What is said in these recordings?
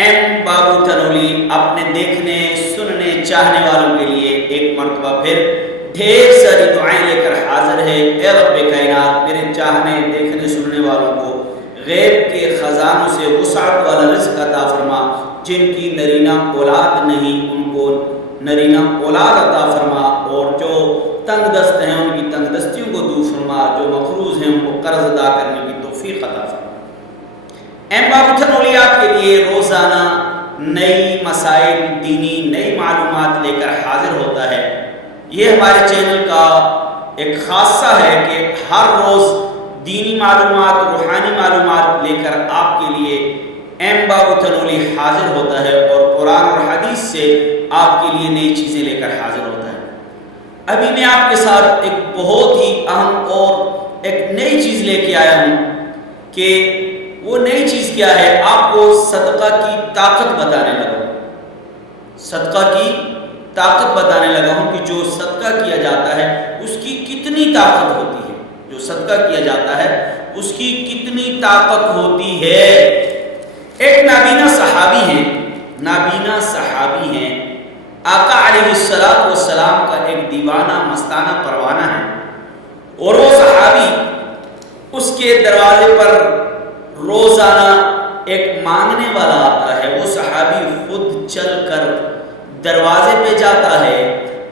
M بابو تنولی اپنے دیکھنے سننے چاہنے والوں کے لیے ایک مرتبہ پھر ڈھیر ساری دعائیں لے کر حاضر ہے۔ اے رب کائنات، میرے چاہنے دیکھنے سننے والوں کو غیب کے خزانوں سے وسعت والا رزق عطا فرما، جن کی نرینہ اولاد نہیں ان کو نرینہ اولاد عطا فرما، اور جو تنگ دست ہیں ان کی تنگ دستیوں کو دور فرما، جو مقروض ہیں ان کو قرض ادا کرنے کی توفیق عطا فرما۔ ایم بابو تنولی آپ کے لیے روزانہ نئی مسائل دینی نئی معلومات لے کر حاضر ہوتا ہے۔ یہ ہمارے چینل کا ایک خاصہ ہے کہ ہر روز دینی معلومات روحانی معلومات لے کر آپ کے لیے ایم بابو تنولی حاضر ہوتا ہے، اور قرآن اور حدیث سے آپ کے لیے نئی چیزیں لے کر حاضر ہوتا ہے۔ ابھی میں آپ کے ساتھ ایک بہت ہی اہم اور ایک نئی چیز لے کے آیا ہوں کہ وہ نئی چیز کیا ہے، آپ کو صدقہ کی طاقت بتانے لگا ہوں۔ صدقہ کی طاقت بتانے لگا ہوں کہ جو صدقہ کیا جاتا ہے اس کی کتنی طاقت ہوتی ہے، جو صدقہ کیا جاتا ہے اس کی کتنی طاقت ہوتی ہے۔ ایک نابینا صحابی ہیں، نابینا صحابی ہیں، آقا علیہ السلام کا ایک دیوانہ مستانہ پروانہ ہے، اور وہ صحابی اس کے دروازے پر روزانہ ایک مانگنے والا آتا ہے۔ وہ صحابی خود چل کر دروازے پہ جاتا ہے،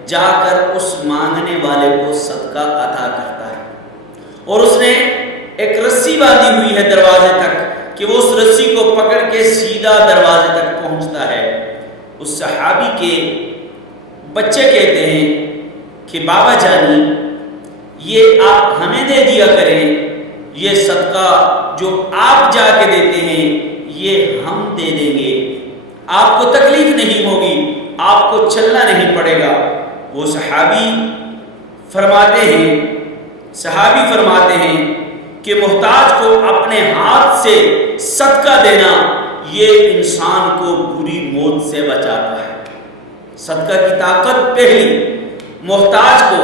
جا کر اس مانگنے والے کو صدقہ عطا کرتا ہے، اور اس نے ایک رسی باندھی ہوئی ہے دروازے تک کہ وہ اس رسی کو پکڑ کے سیدھا دروازے تک پہنچتا ہے۔ اس صحابی کے بچے کہتے ہیں کہ بابا جانی، یہ آپ ہمیں دے دیا کریں، یہ صدقہ جو آپ جا کے دیتے ہیں یہ ہم دے دیں گے، آپ کو تکلیف نہیں ہوگی، آپ کو چلنا نہیں پڑے گا۔ وہ صحابی فرماتے ہیں کہ محتاج کو اپنے ہاتھ سے صدقہ دینا یہ انسان کو بری موت سے بچاتا ہے۔ صدقہ کی طاقت پہلی، محتاج کو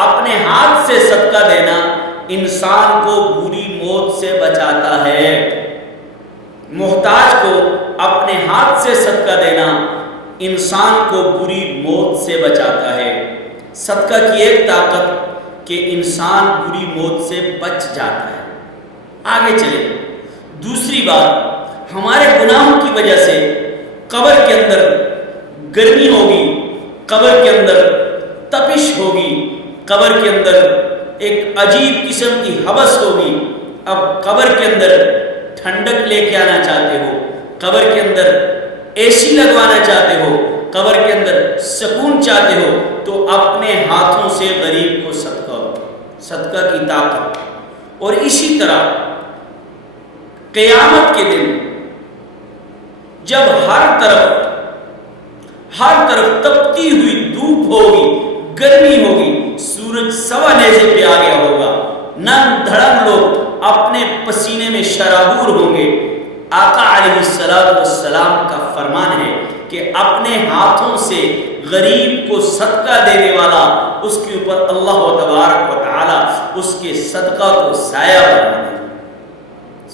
اپنے ہاتھ سے صدقہ دینا انسان کو بری موت سے بچاتا ہے۔ محتاج کو اپنے ہاتھ سے صدقہ دینا انسان کو بری موت سے بچاتا ہے۔ صدقہ کی ایک طاقت کہ انسان بری موت سے بچ جاتا ہے۔ آگے چلیں، دوسری بات، ہمارے گناہوں کی وجہ سے قبر کے اندر گرمی ہوگی، قبر کے اندر تپش ہوگی، قبر کے اندر ایک عجیب قسم کی حبس ہوگی۔ اب قبر کے اندر ٹھنڈک لے کے آنا چاہتے ہو، قبر کے اندر اے سی لگوانا چاہتے ہو، قبر کے اندر سکون چاہتے ہو، تو اپنے ہاتھوں سے غریب کو صدقہ ہو، صدقہ کی طاقت۔ اور اسی طرح قیامت کے دن جب ہر طرف تپتی ہوئی دھوپ ہوگی، گرمی ہوگی، سورج سوا نیزے پہ آ گیا ہوگا، نم دھڑم لوگ اپنے پسینے میں شرابور ہوں گے، آقا علیہ السلام کا فرمان ہے کہ اپنے ہاتھوں سے غریب کو صدقہ دینے والا، اس کے اوپر اللہ تبارک و تعالی اس کے صدقہ کو سایہ بنا دیں گے۔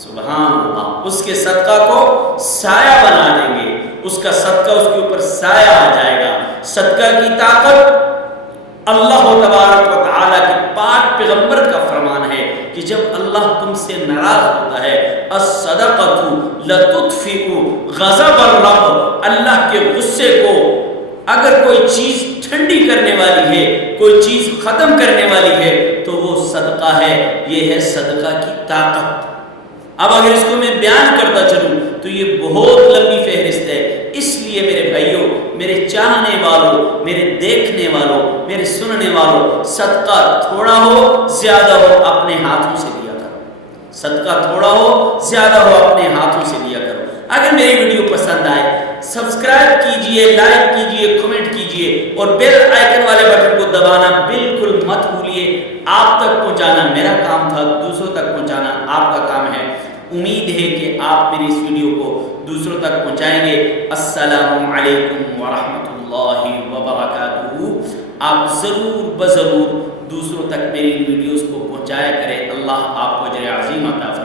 سبحان اللہ، اس کے صدقہ کو سایہ بنا دیں گے، اس کا صدقہ اس کے اوپر سایہ آ جائے گا۔ صدقہ کی طاقت اللہ تبارک و تعالیٰ کے پاک پیغمبر کا فرمان ہے کہ جب اللہ تم سے ناراض ہوتا ہے، الصدقۃ لتطفئ غضب الرب، اللہ کے غصے کو اگر کوئی چیز ٹھنڈی کرنے والی ہے، کوئی چیز ختم کرنے والی ہے تو وہ صدقہ ہے۔ یہ ہے صدقہ کی طاقت۔ اب اگر اس کو میں بیان کرتا چلوں تو یہ بہت لمبی فہرست ہے، اس لیے میرے بھائیوں، میرے چاہنے والوں، میرے دیکھنے والوں، میرے سننے والوں، صدقہ تھوڑا ہو زیادہ ہو اپنے ہاتھوں سے دیا کرو، صدقہ تھوڑا ہو زیادہ ہو اپنے ہاتھوں سے دیا کرو۔ اگر میری ویڈیو پسند آئے سبسکرائب کیجئے، لائک کیجئے، کمنٹ کیجئے، اور بیل آئیکن والے بٹن کو دبانا بالکل مت بھولیے۔ آپ تک پہنچانا میرا کام تھا، دوسروں تک پہنچانا آپ کا کام ہے۔ امید ہے کہ آپ میری اس ویڈیو کو دوسروں تک پہنچائیں گے۔ السلام علیکم ورحمۃ اللہ وبرکاتہ۔ آپ ضرور دوسروں تک میری ویڈیوز کو پہنچایا کریں۔ اللہ آپ کو اجر عظیم عطا فرمائے۔